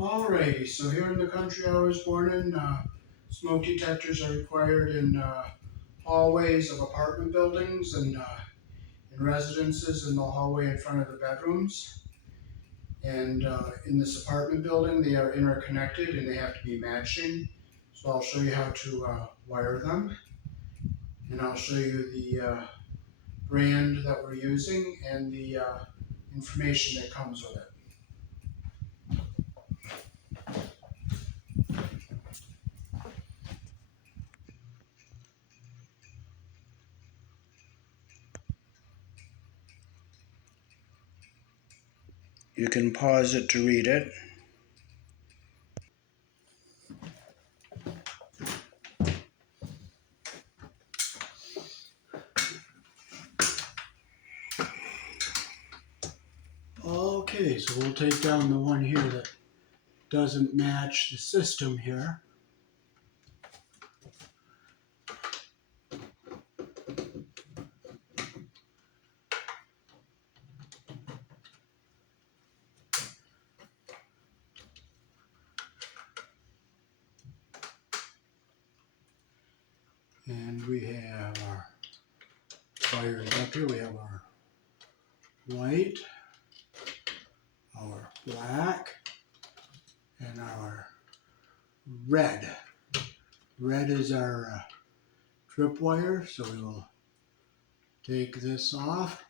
Alrighty, so here in the country I was born in, smoke detectors are required in hallways of apartment buildings and in residences in the hallway in front of the bedrooms. And in this apartment building, they are interconnected and they have to be matching. So I'll show you how to wire them, and I'll show you the brand that we're using and the information that comes with it. You can pause it to read it. Okay, so we'll take down the one here that doesn't match the system here. And we have our wires up here. We have our white, our black, and our red. Red is our tripwire, so we will take this off,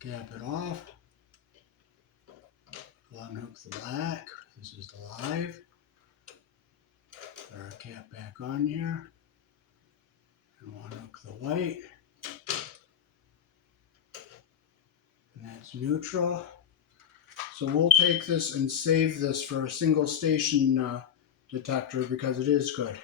cap it off, unhook the black. This is the live. Put our cap back on here, and we'll unhook the white, and that's neutral. So we'll take this and save this for a single station detector because it is good.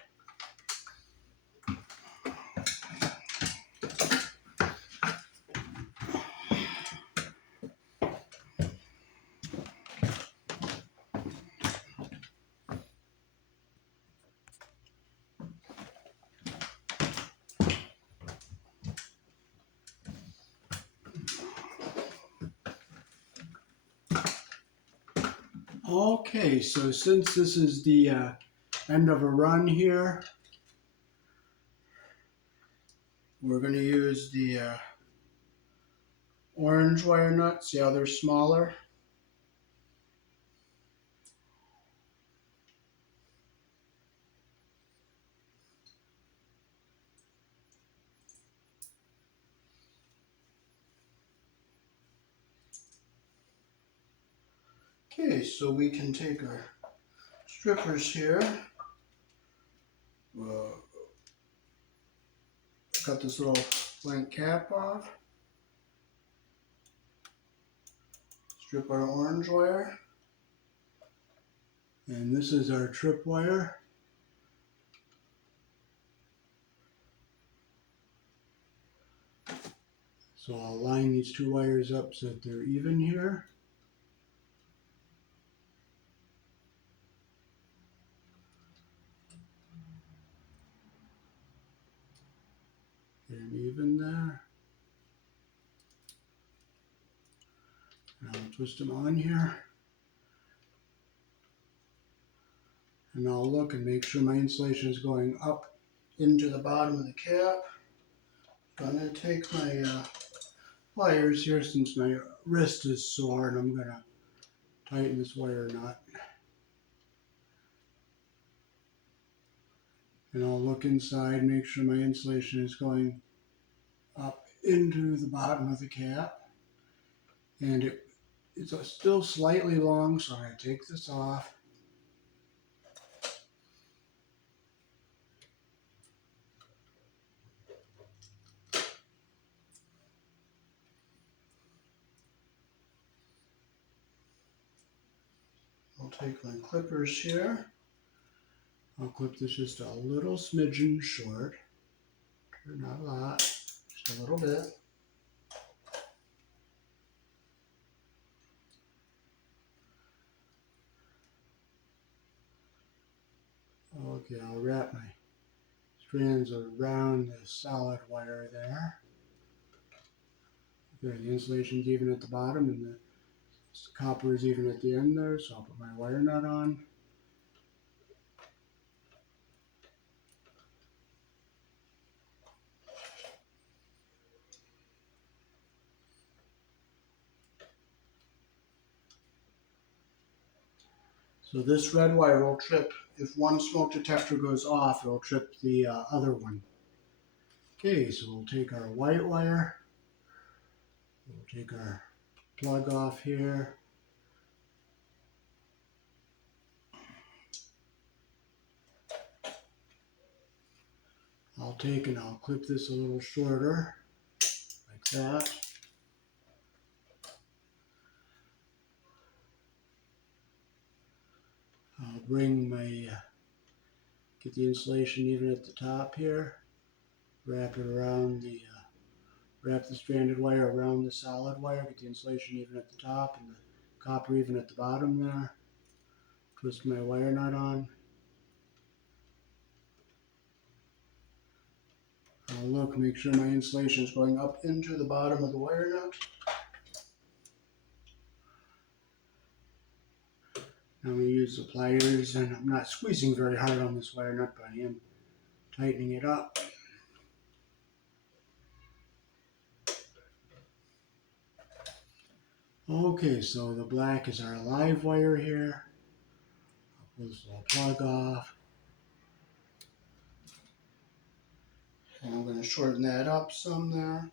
Okay, so since this is the end of a run here, we're going to use the orange wire nuts. See how they're smaller? Okay, so we can take our strippers here. We'll cut this little blank cap off. Strip our orange wire. And this is our trip wire. So I'll line these two wires up so that they're even here. Get them even there. And I'll twist them on here. And I'll look and make sure my insulation is going up into the bottom of the cap. I'm going to take my pliers here since my wrist is sore, and I'm going to tighten this wire nut. And I'll look inside, make sure my insulation is going up into the bottom of the cap. And it's still slightly long, so I'm going to take this off. I'll take my clippers here. I'll clip this just a little smidgen short. Not a lot, just a little bit. Okay, I'll wrap my strands around the solid wire there. Okay, the insulation's even at the bottom and the The copper is even at the end there, so I'll put my wire nut on. So this red wire will trip, if one smoke detector goes off, it'll trip the other one. Okay, so we'll take our white wire, we'll take our plug off here. I'll take and I'll clip this a little shorter, like that. I'll bring my, get the insulation even at the top here, wrap it around the, wrap the stranded wire around the solid wire, get the insulation even at the top and the copper even at the bottom there. Twist my wire nut on. I'll look, make sure my insulation is going up into the bottom of the wire nut. Now I'm going to use the pliers, and I'm not squeezing very hard on this wire nut, but I am tightening it up. Okay, so the black is our live wire here. I'll pull this little plug off. And I'm going to shorten that up some there.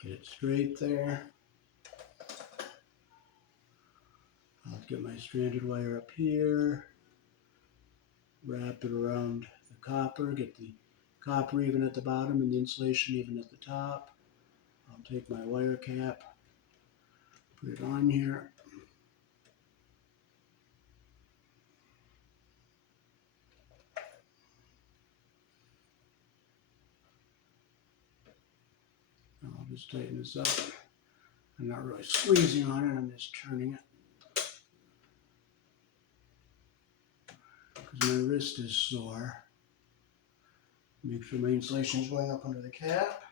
Get it straight there. I'll get my stranded wire up here. Wrap it around the copper. Get the copper even at the bottom and the insulation even at the top. I'll take my wire cap, put it on here. I'll just tighten this up. I'm not really squeezing on it, I'm just turning it. Because my wrist is sore. Make sure my insulation is going up under the cap.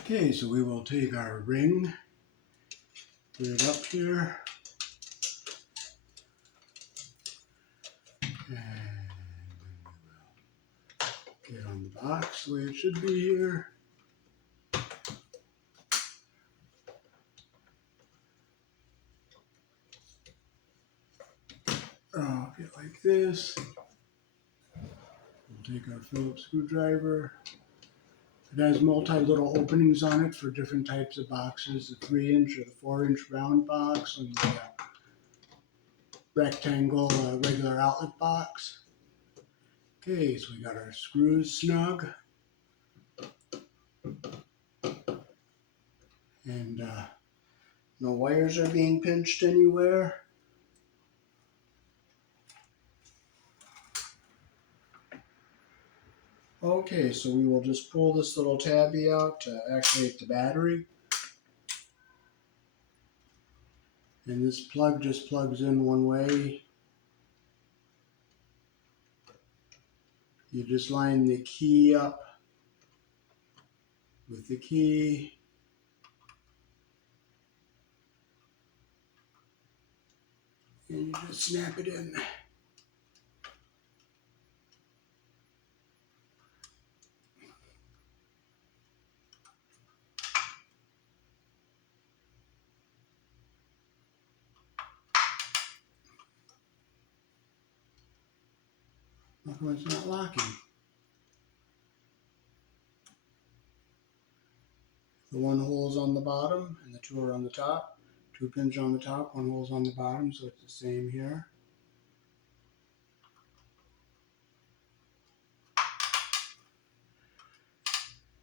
Okay, so we will take our ring, put it up here, and get it on the box the way it should be here. Get like this. We'll take our Phillips screwdriver. It has multi-little openings on it for different types of boxes, the 3-inch or the 4-inch round box, and the rectangle regular outlet box. Okay, so we got our screws snug. And no wires are being pinched anywhere. Okay, so we will just pull this little tabby out to activate the battery. And this plug just plugs in one way. You just line the key up with the key. And you just snap it in. How come it's not locking? The one hole is on the bottom and the two are on the top. 2 pins on the top, one hole is on the bottom, so it's the same here.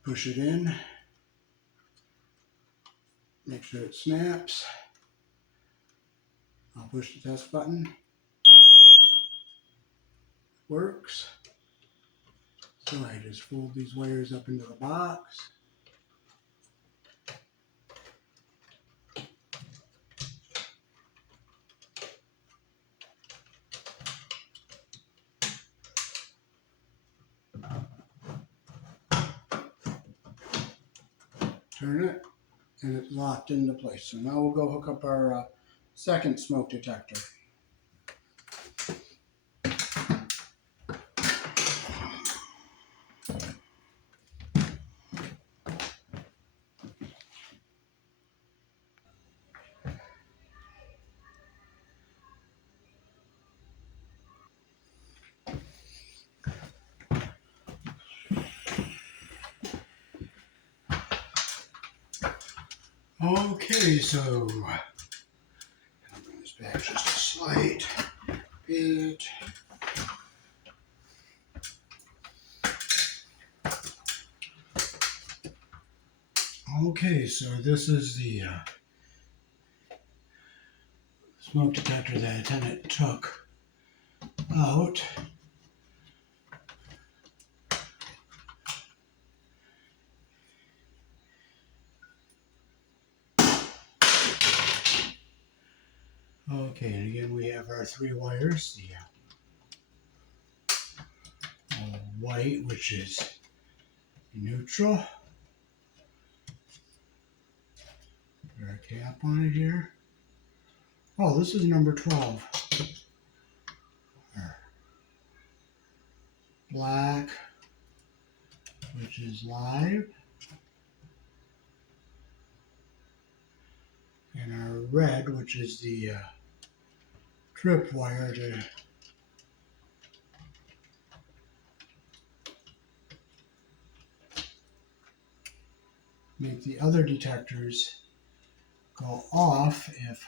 push it in, make sure it snaps. I'll push the test button. Works. So I just fold these wires up into the box. Turn it, and it's locked into place. So now we'll go hook up our second smoke detector. Okay, so I'll bring this back just a slight bit. Okay, so this is the smoke detector that a tenant took out. Okay, and again we have our three wires, the white, which is neutral. Put our cap on it here. Oh, this is number 12. Black, which is live. And our red, which is the trip wire to make the other detectors go off if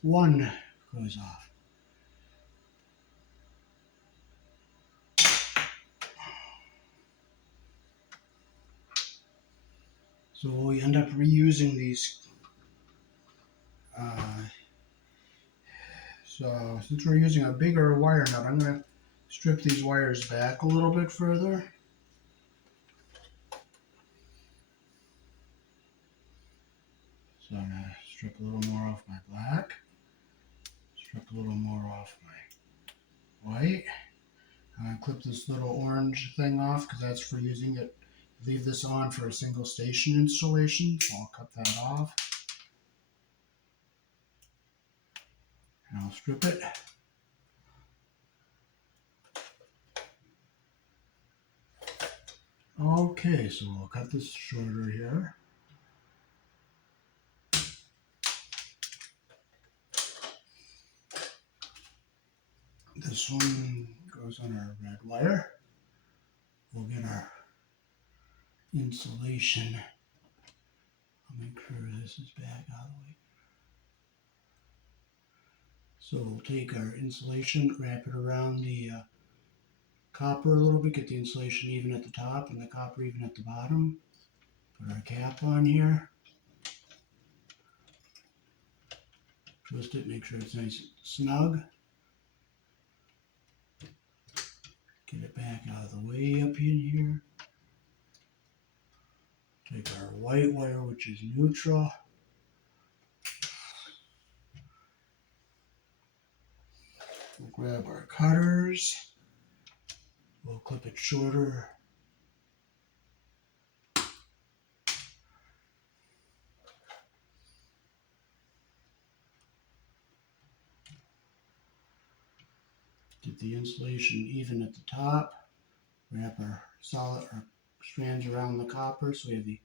one goes off. So we end up reusing these. So since we're using a bigger wire nut, I'm going to strip these wires back a little bit further. So I'm going to strip a little more off my black, strip a little more off my white. I'm going to clip this little orange thing off because that's for using it. Leave this on for a single station installation, so I'll cut that off. And I'll strip it. Okay, so we'll cut this shorter here. This one goes on our red wire. We'll get our insulation. I'll make sure this is back all the way. So we'll take our insulation, wrap it around the copper a little bit, get the insulation even at the top and the copper even at the bottom. Put our cap on here. Twist it, make sure it's nice and snug. Get it back out of the way up in here. Take our white wire, which is neutral. We'll grab our cutters. We'll clip it shorter. Get the insulation even at the top. Wrap our strands around the copper so we have the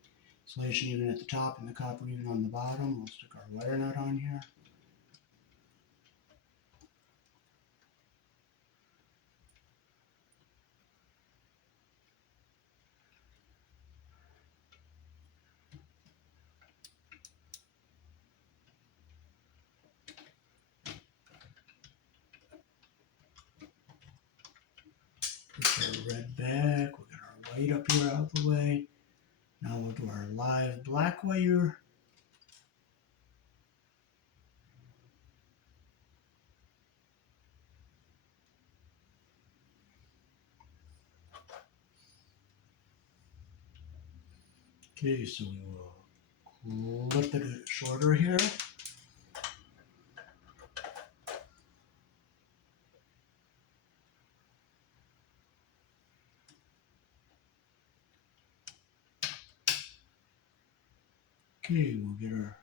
insulation even at the top and the copper even on the bottom. We'll stick our wire nut on here. Put our red back. We'll get our white up here out of the way. Now we'll do our live black wire. Okay, so we will clip it shorter here. Okay, we'll get our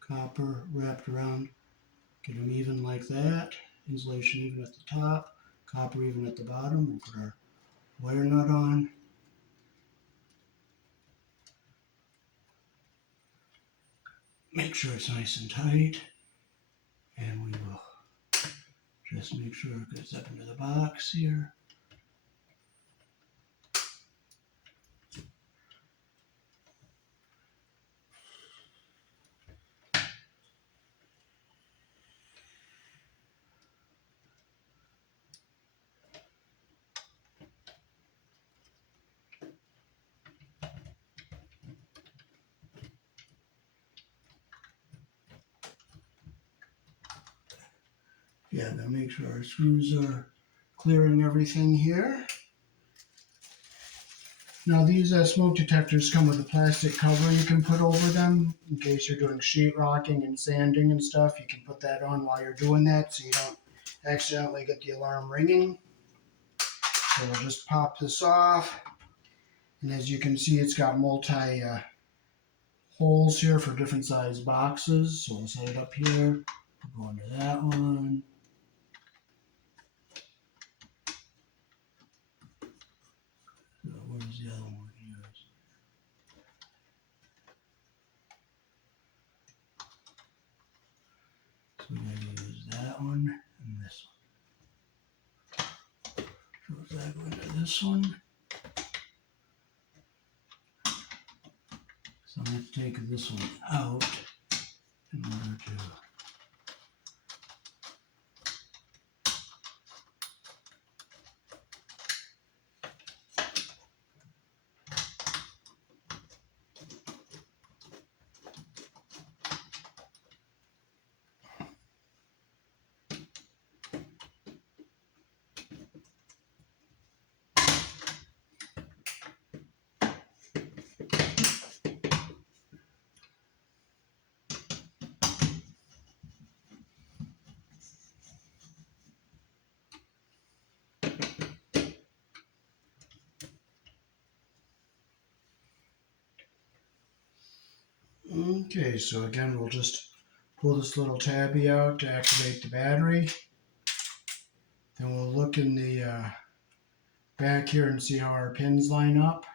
copper wrapped around, get them even like that, insulation even at the top, copper even at the bottom. We'll put our wire nut on. Make sure it's nice and tight, and we will just make sure it gets up into the box here. Yeah, gotta make sure our screws are clearing everything here. Now these smoke detectors come with a plastic cover you can put over them in case you're doing sheetrocking and sanding and stuff. You can put that on while you're doing that so you don't accidentally get the alarm ringing. So we'll just pop this off. And as you can see, it's got multi holes here for different size boxes. So we'll set it up here. We'll go into that one. So where's the other one we can use? So we're going to use that one and this one. So that go into this one. So I'm going to take this one out in order to okay, so again, we'll just pull this little tabby out to activate the battery. Then we'll look in the back here and see how our pins line up.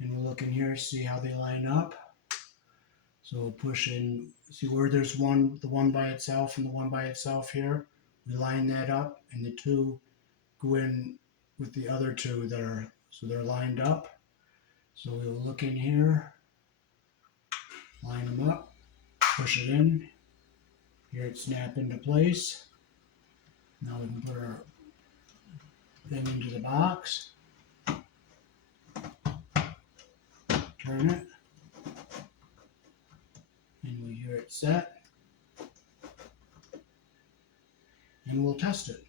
And we'll look in here, see how they line up. So we'll push in, see where there's one, the one by itself and the one by itself here. We line that up and the two go in with the other two that are, so they're lined up. So we'll look in here, line them up, push it in. Here it snap into place. Now we can put our thing into the box. Turn it. And we hear it set. And we'll test it.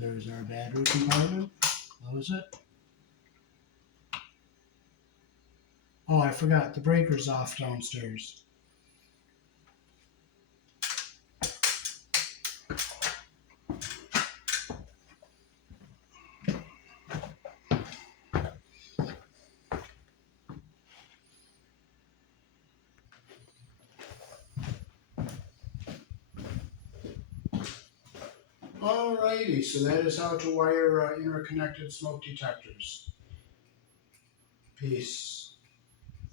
There's our battery compartment. Close it. Oh, I forgot, the breaker's off downstairs. Alrighty, so that is how to wire interconnected smoke detectors. Peace.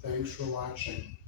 Thanks for watching.